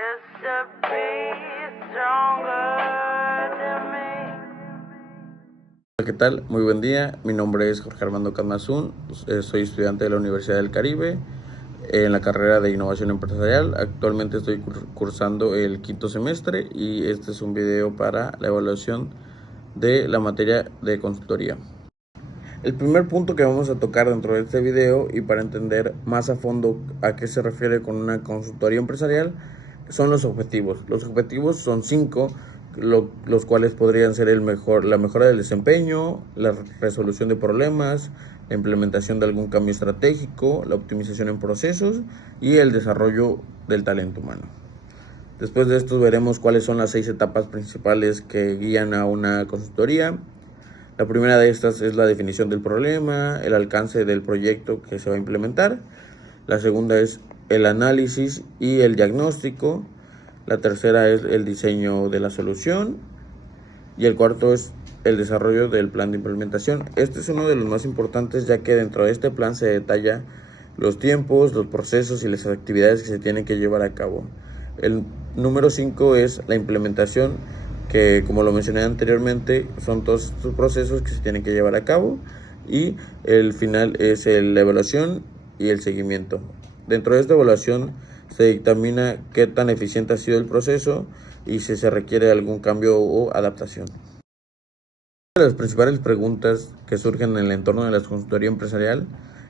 just to be stronger than me. Hola, ¿qué tal? Muy buen día. Mi nombre es Jorge Armando Camazún. Soy estudiante de la Universidad del Caribe en la carrera de Innovación Empresarial. Actualmente estoy cursando el quinto semestre y este es un video para la evaluación de la materia de consultoría. El primer punto que vamos a tocar dentro de este video, y para entender más a fondo a qué se refiere con una consultoría empresarial, son los objetivos. Los objetivos son 5, los cuales podrían ser la mejora del desempeño, la resolución de problemas, la implementación de algún cambio estratégico, la optimización en procesos y el desarrollo del talento humano. Después de esto veremos cuáles son las 6 etapas principales que guían a una consultoría. La primera de estas es la definición del problema, el alcance del proyecto que se va a implementar. La segunda es el análisis y el diagnóstico. La tercera es el diseño de la solución. Y el cuarto es el desarrollo del plan de implementación. Este es uno de los más importantes, ya que dentro de este plan se detalla los tiempos, los procesos y las actividades que se tienen que llevar a cabo. El número 5 es la implementación, que como lo mencioné anteriormente, son todos estos procesos que se tienen que llevar a cabo, y el final es la evaluación y el seguimiento. Dentro de esta evaluación se dictamina qué tan eficiente ha sido el proceso y si se requiere algún cambio o adaptación. Una de las principales preguntas que surgen en el entorno de la consultoría empresarial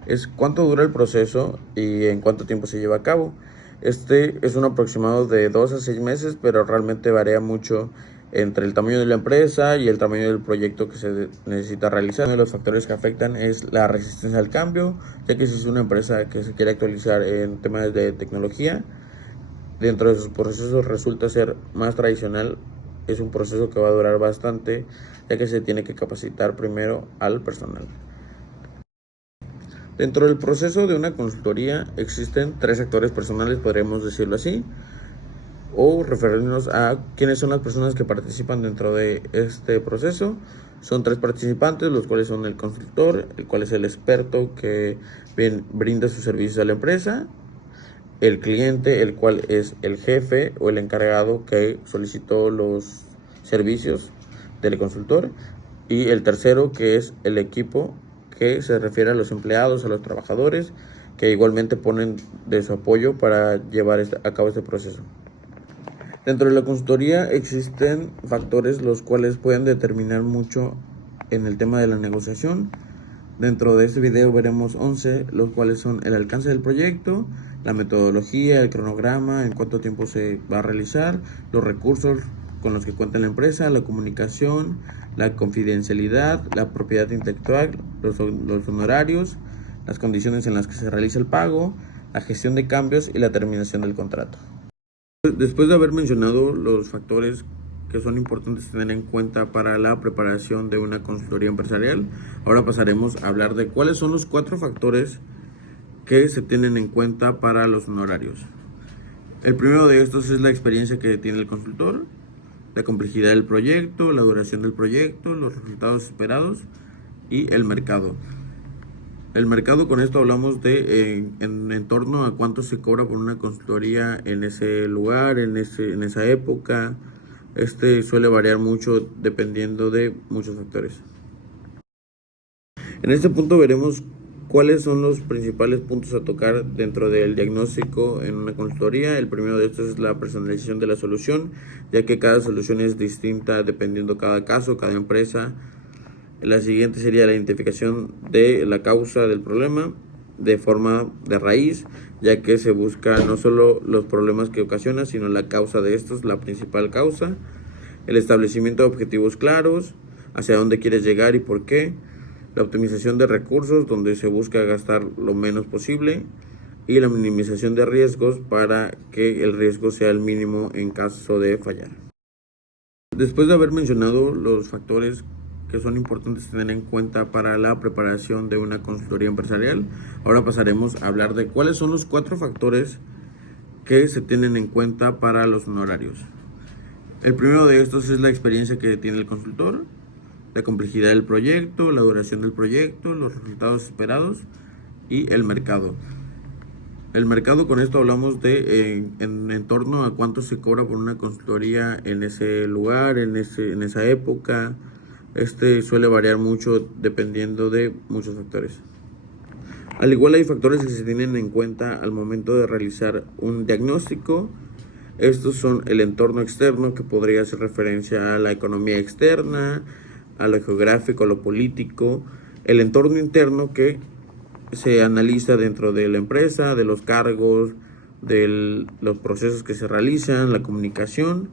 es cuánto dura el proceso y en cuánto tiempo se lleva a cabo. Este es un aproximado de 2 a 6 meses, pero realmente varía mucho entre el tamaño de la empresa y el tamaño del proyecto que se necesita realizar. Uno de los factores que afectan es la resistencia al cambio, ya que si es una empresa que se quiere actualizar en temas de tecnología, dentro de sus procesos resulta ser más tradicional. Es un proceso que va a durar bastante, ya que se tiene que capacitar primero al personal. Dentro del proceso de una consultoría existen 3 actores personales, podríamos decirlo así, o referirnos a quiénes son las personas que participan dentro de este proceso. Son 3 participantes, los cuales son el consultor, el cual es el experto que brinda sus servicios a la empresa; el cliente, el cual es el jefe o el encargado que solicitó los servicios del consultor; y el tercero, que es el equipo, que se refiere a los empleados, a los trabajadores, que igualmente ponen de su apoyo para llevar a cabo este proceso. Dentro de la consultoría existen factores los cuales pueden determinar mucho en el tema de la negociación. Dentro de este video veremos 11, los cuales son el alcance del proyecto, la metodología, el cronograma, en cuánto tiempo se va a realizar, los recursos con los que cuenta la empresa, la comunicación, la confidencialidad, la propiedad intelectual, los honorarios, las condiciones en las que se realiza el pago, la gestión de cambios y la terminación del contrato. Después de haber mencionado los factores que son importantes tener en cuenta para la preparación de una consultoría empresarial, ahora pasaremos a hablar de cuáles son los 4 factores que se tienen en cuenta para los honorarios. El primero de estos es la experiencia que tiene el consultor, la complejidad del proyecto, la duración del proyecto, los resultados esperados y el mercado. El mercado, con esto hablamos de en torno a cuánto se cobra por una consultoría en ese lugar, en esa época. Este suele variar mucho dependiendo de muchos factores. En este punto veremos cuáles son los principales puntos a tocar dentro del diagnóstico en una consultoría. El primero de estos es la personalización de la solución, ya que cada solución es distinta dependiendo cada caso, cada empresa. La siguiente sería la identificación de la causa del problema de forma de raíz, ya que se busca no solo los problemas que ocasiona, sino la causa de estos, la principal causa. El establecimiento de objetivos claros, hacia dónde quieres llegar y por qué. La optimización de recursos, donde se busca gastar lo menos posible. Y la minimización de riesgos, para que el riesgo sea el mínimo en caso de fallar. Después de haber mencionado los factores que son importantes tener en cuenta para la preparación de una consultoría empresarial, ahora pasaremos a hablar de cuáles son los 4 factores que se tienen en cuenta para los honorarios. El primero de estos es la experiencia que tiene el consultor, la complejidad del proyecto, la duración del proyecto, los resultados esperados y el mercado. El mercado, con esto hablamos de en torno a cuánto se cobra por una consultoría en ese lugar, en esa época. Suele variar mucho dependiendo de muchos factores. Al igual hay factores que se tienen en cuenta al momento de realizar un diagnóstico. Estos son el entorno externo, que podría hacer referencia a la economía externa, a lo geográfico, a lo político. El entorno interno, que se analiza dentro de la empresa, de los cargos, de los procesos que se realizan, la comunicación.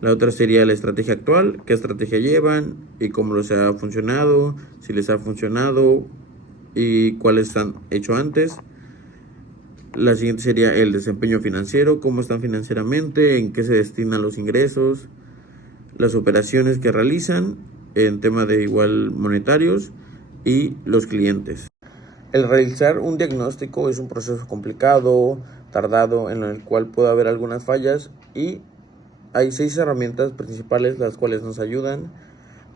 La otra sería la estrategia actual, qué estrategia llevan y cómo les ha funcionado, si les ha funcionado y cuáles han hecho antes. La siguiente sería el desempeño financiero, cómo están financieramente, en qué se destinan los ingresos, las operaciones que realizan en tema de igual monetarios y los clientes. El realizar un diagnóstico es un proceso complicado, tardado, en el cual puede haber algunas fallas, y hay 6 herramientas principales las cuales nos ayudan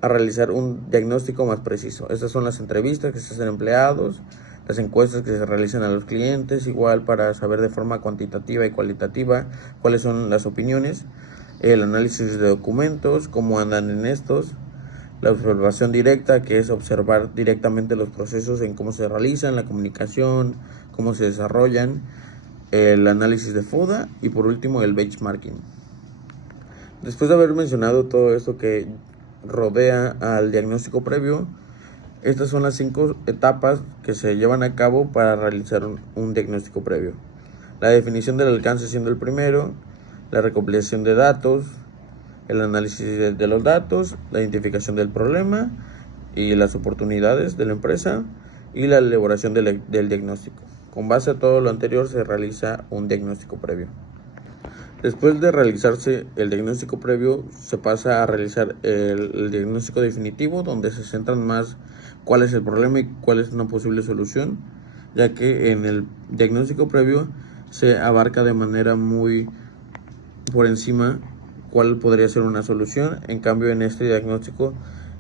a realizar un diagnóstico más preciso. Estas son las entrevistas que se hacen a empleados, las encuestas que se realizan a los clientes, igual para saber de forma cuantitativa y cualitativa cuáles son las opiniones, el análisis de documentos, cómo andan en estos, la observación directa, que es observar directamente los procesos en cómo se realizan, la comunicación, cómo se desarrollan, el análisis de FODA y por último el benchmarking. Después de haber mencionado todo esto que rodea al diagnóstico previo, estas son las 5 etapas que se llevan a cabo para realizar un diagnóstico previo. La definición del alcance siendo el primero, la recopilación de datos, el análisis de los datos, la identificación del problema y las oportunidades de la empresa y la elaboración del diagnóstico. Con base a todo lo anterior se realiza un diagnóstico previo. Después de realizarse el diagnóstico previo, se pasa a realizar el diagnóstico definitivo, donde se centran más cuál es el problema y cuál es una posible solución, ya que en el diagnóstico previo se abarca de manera muy por encima cuál podría ser una solución. En cambio, en este diagnóstico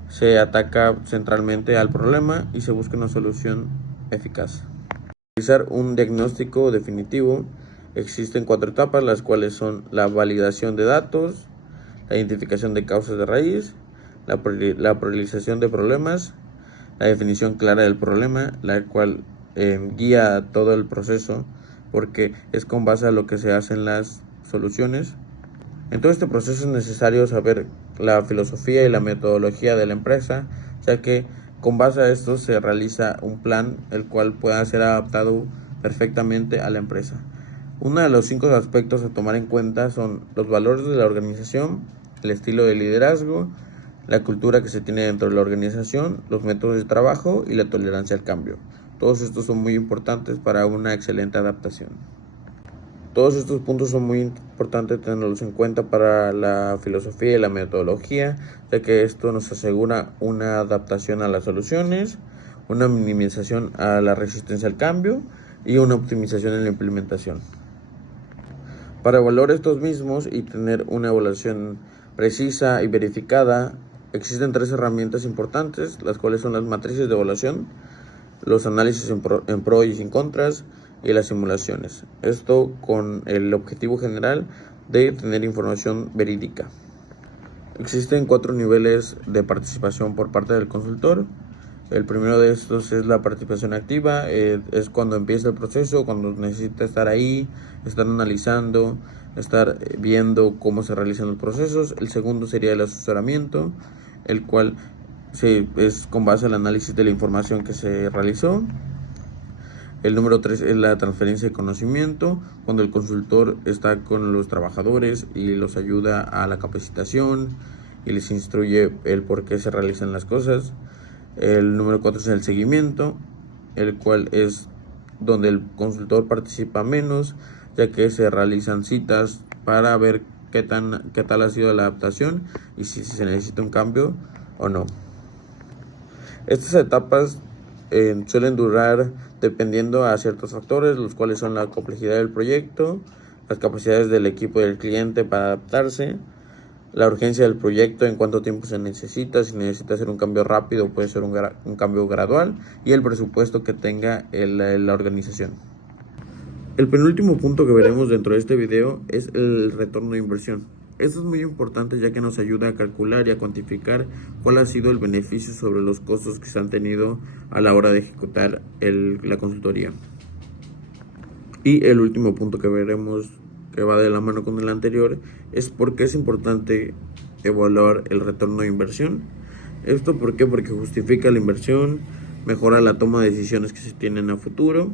se ataca centralmente al problema y se busca una solución eficaz. Para realizar un diagnóstico definitivo existen 4 etapas, las cuales son la validación de datos, la identificación de causas de raíz, la priorización de problemas, la definición clara del problema, la cual guía todo el proceso, porque es con base a lo que se hacen las soluciones. En todo este proceso es necesario saber la filosofía y la metodología de la empresa, ya que con base a esto se realiza un plan el cual pueda ser adaptado perfectamente a la empresa. Uno de los 5 aspectos a tomar en cuenta son los valores de la organización, el estilo de liderazgo, la cultura que se tiene dentro de la organización, los métodos de trabajo y la tolerancia al cambio. Todos estos son muy importantes para una excelente adaptación. Todos estos puntos son muy importantes tenerlos en cuenta para la filosofía y la metodología, ya que esto nos asegura una adaptación a las soluciones, una minimización a la resistencia al cambio y una optimización en la implementación. Para evaluar estos mismos y tener una evaluación precisa y verificada, existen 3 herramientas importantes, las cuales son las matrices de evaluación, los análisis en pro y sin contras y las simulaciones. Esto con el objetivo general de tener información verídica. Existen 4 niveles de participación por parte del consultor. El primero de estos es la participación activa, es cuando empieza el proceso, cuando necesita estar ahí, estar analizando, estar viendo cómo se realizan los procesos. El segundo sería el asesoramiento, el cual es con base al análisis de la información que se realizó. El número 3 es la transferencia de conocimiento, cuando el consultor está con los trabajadores y los ayuda a la capacitación y les instruye el por qué se realizan las cosas. El número 4 es el seguimiento, el cual es donde el consultor participa menos, ya que se realizan citas para ver qué tal ha sido la adaptación y si se necesita un cambio o no. Estas etapas suelen durar dependiendo a ciertos factores, los cuales son la complejidad del proyecto, las capacidades del equipo y del cliente para adaptarse, la urgencia del proyecto, en cuánto tiempo se necesita, si necesita hacer un cambio rápido, puede ser un cambio gradual, y el presupuesto que tenga la organización. El penúltimo punto que veremos dentro de este video es el retorno de inversión. Esto es muy importante ya que nos ayuda a calcular y a cuantificar cuál ha sido el beneficio sobre los costos que se han tenido a la hora de ejecutar la consultoría. Y el último punto que veremos, que va de la mano con el anterior, es por qué es importante evaluar el retorno de inversión. ¿Esto por qué? Porque justifica la inversión, mejora la toma de decisiones que se tienen a futuro,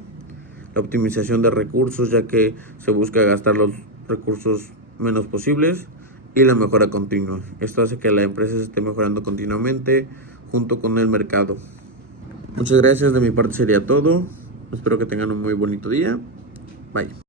la optimización de recursos ya que se busca gastar los recursos menos posibles, y la mejora continua. Esto hace que la empresa se esté mejorando continuamente junto con el mercado. Muchas gracias, de mi parte sería todo. Espero que tengan un muy bonito día. Bye.